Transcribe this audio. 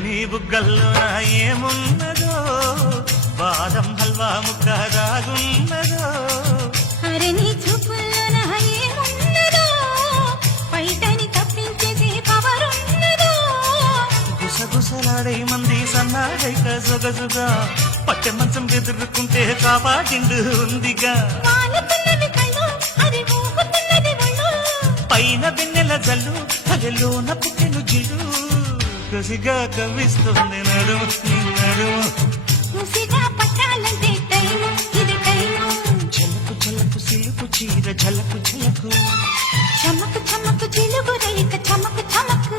నీ బుగ్గల్లో ఏమున్నదో బాదం హల్వా ముక్క దాగున్నదో అరే నీ చూపుల్లో ఏమున్నదో బయటని తప్పించేది పవరున్నదో గుసగుసలాడే మంది సన్నాడైక సొగసుగా పట్టె మంచం బెదురుకుంటే కాపాటిండు ఉందిగా వాలుతున్నది కళ్ళు అది ఊగుతున్నది ఒళ్ళు పైన వెన్నెల జల్లు అలెలోన పుట్టెను జిల్లు కసిగా కవ్విస్తుంది నడుము నీ నడుము ముసిగా పట్టాలంటే టైము ఇది టైము చలకు చలకు సిలుకు చీర ఝలకు ఝలకు చమకు చమకు చిలుగు రేఖ చమకు చమకు